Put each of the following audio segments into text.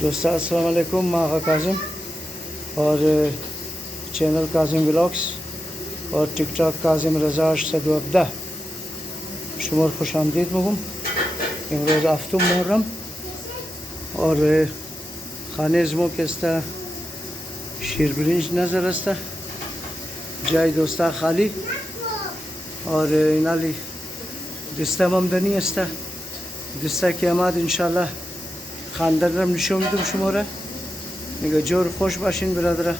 दोस्तों अस्सलाम वालेकुम। मैं आगा काजिम और चैनल काजिम व्लॉग्स और टिकटॉक काजिम रजा 814 शुमार खुश आमदीद मगुम। इमरोज़ आफ्तुम मुहर्रम और खाने ज़मो केस्ता शीर ब्रिंज नज़र अस्ता जाय दोस्ता खाली और इनाली दिस्ता ममदनी अस्ता दिस्ता कियामात इंशाल्लाह खानदानम नशों तुम शुमारा निगा जोर खुश बाशिन बिरादरा।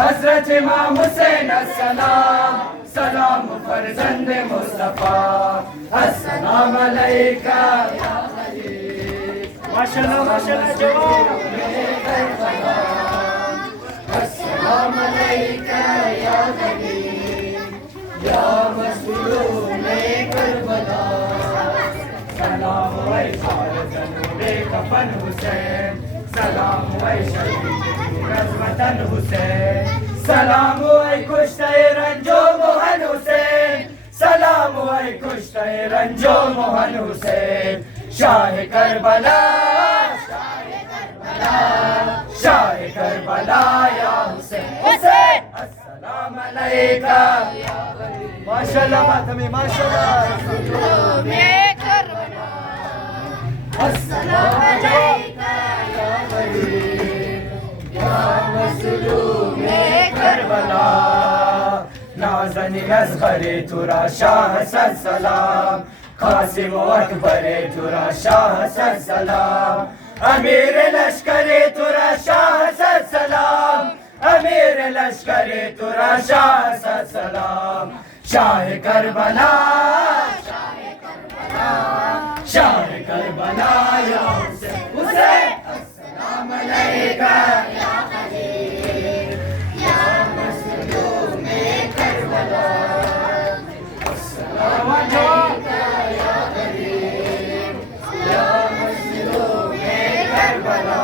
हज़रत इमाम हुसैन अस्सलाम सलाम फरज़ंद मुस्तफ़ा अस्सलाम अलैका या खलील माशाअल्लाह माशाअल्लाह जवान अस्सलाम अलैका या खलील या मज़लूम करबला सलाम वै खालदे कफन हुसैन सलाम वै शहीद रज़वतन हुसैन सलाम वै कुश्ते रंजो मोहन हुसैन सलाम वै कुश्ते रंजो मोहन हुसैन शाह करबला शाह करबला या हुसैन हुसैन अस्सलाम अलैका माशाअल्लाह मातमी माशाअल्लाह अस्सलाम अलैका या गरीब या मज़लूम करबला नाज़नी असग़रे तुरा शाह सलाम क़ासिम अकबरे तुरा शाह सलाम अमीर लश्करे तुरा शाह सलाम अमीर लश्करे तुरा शाह सलाम शाह करबला शाह करबला या हुसैन हुसैन अस्सलाम अलैका या खलील या मज़लूम करबला अस्सलाम अलैका या खलील या मज़लूम करबला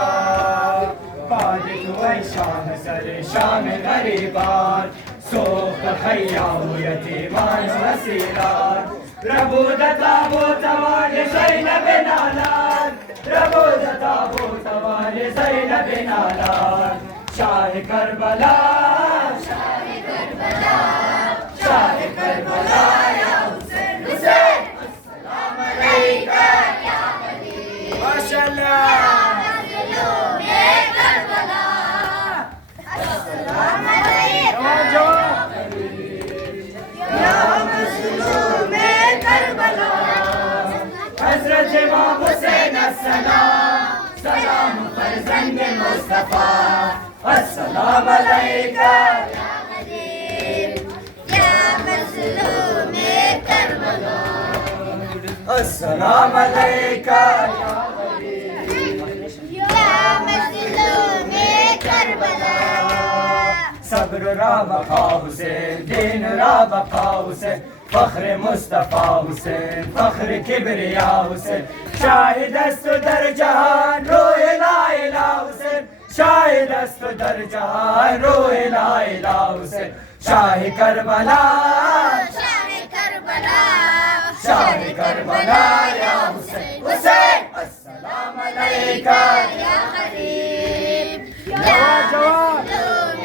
बारिक वै शाम सरे शाम गरीबान सोख खय्याम यतीमान वसीरान रबूदता बोतवाले ज़ैनब नालान रबूदता बोतवाले ज़ैनब नालान शाह करबला शाह करबला शाह करबला या हुसैन हुसैन अस्सलाम अलैका या खलील माशाअल्लाह हज़रत इमाम हुसैन अस्सलाम सलाम फरज़ंद मुस्तफ़ा अस्सलाम अलैका या खलील या मज़लूम करबला अस्सलाम अलैका या खलील या मज़लूम करबला सब्र रा बक़ा हुसैन दीन रा बक़ा हुसैन फ़ख्र मुस्तफ़ा हुसैन फ़ख्र किबरिया हुसैन शाहिद अस्त दर जहान रोए ला इलाहा हुसैन शाहिद अस्त दर जहान रोए ला इलाहा हुसैन शाह करबला शाह करबला शाह करबला या हुसैन हुसैन अस्सलाम अलैका या खलील या मज़लूम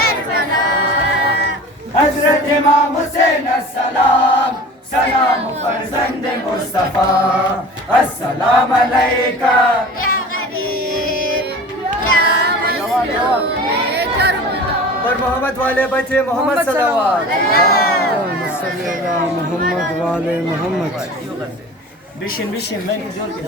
करबला हज़रत इमाम हुसैन अस्सलाम सलाम फरज़ंद मुस्तफ़ा अस्सलाम अलैका या गरीब या मज़लूम करबला और मोहम्मद वाले बच्चे मोहम्मद सल्लल्लाहु मोहम्मद वाले मोहम्मद बिशिन बिशिन मैं जोर के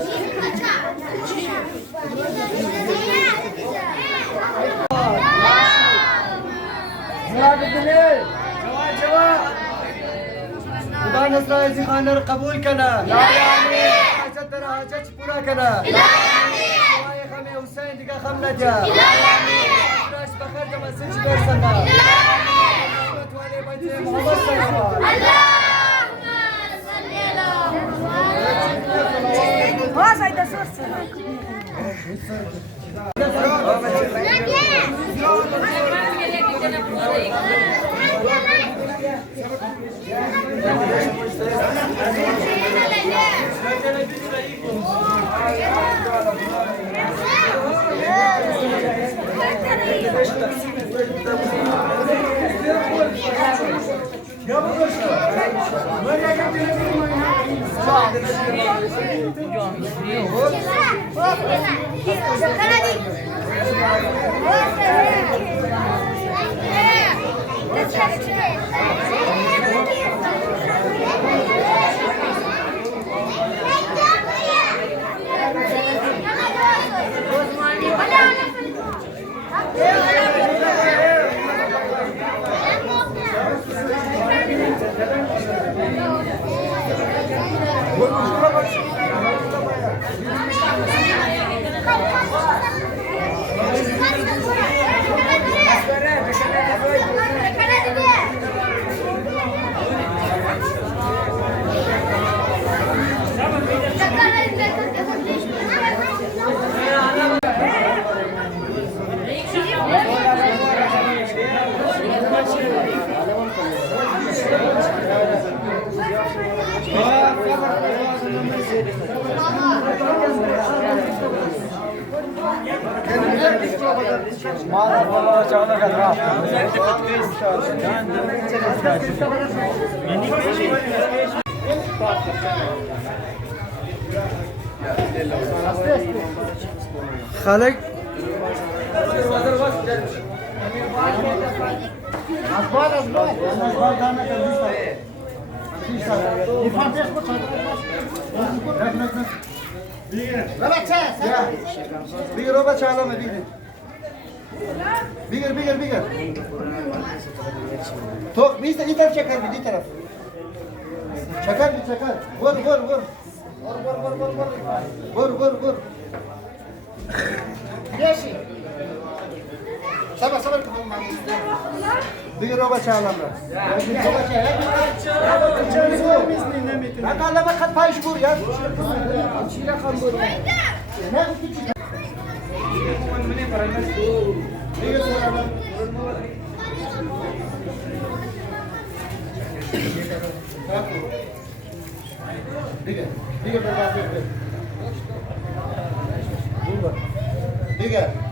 खुदा नसरा ऐसी खानदार कबूल करना हाजत तेरा हाजत पूरा करना हमें हुसैन दिखा खम न जा बखर जब सिच कर सका वाले बच्चे मोहम्मद सल्लल्लाहु अलैहि वसल्लम خالق Bigger over chala में bigger bigger तो बीस इधर चक्कर भी तरफ चक्कर गोर sabar bigger over chala में Nakala bak kat payış bur ya. Şira kan bur. Bigger.